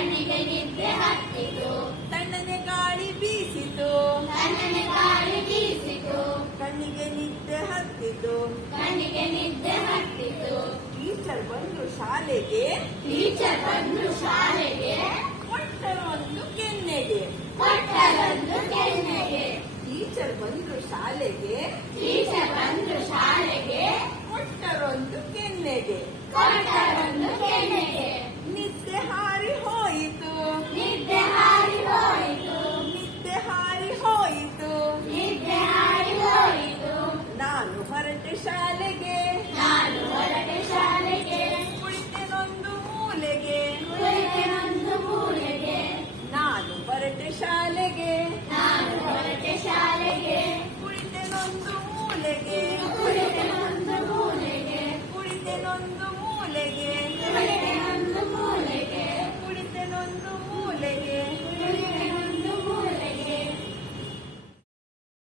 ಕಣ್ಣಿಗೆ ನಿದ್ದೆ ಹತ್ತಿತು. ತಣ್ಣನೆ ಗಾಳಿ ಬೀಸಿತು. ತಣ್ಣನೆ ಗಾಳಿ ಬೀಸಿತು. ಕಣ್ಣಿಗೆ ನಿದ್ದೆ ಹತ್ತಿತು. ಕಣ್ಣಿಗೆ ನಿದ್ದೆ ಹತ್ತಿತು. ಟೀಚರ್ ಬಂದು ಶಾಲೆಗೆ. ಟೀಚರ್ ಬಂದು ಶಾಲೆಗೆ. ಕೊಟ್ಟರೊಂದು ಕೆನ್ನೆಗೆ. ಕೊಟ್ಟರೊಂದು ಕೆನ್ನೆಗೆ. ಟೀಚರ್ ಬಂದು ಶಾಲೆಗೆ. ಟೀಚರ್ ಬಂದು ಶಾಲೆಗೆ. ಕೊಟ್ಟರೊಂದು ಕೆನ್ನೆಗೆ. ಕೊಟ್ಟರ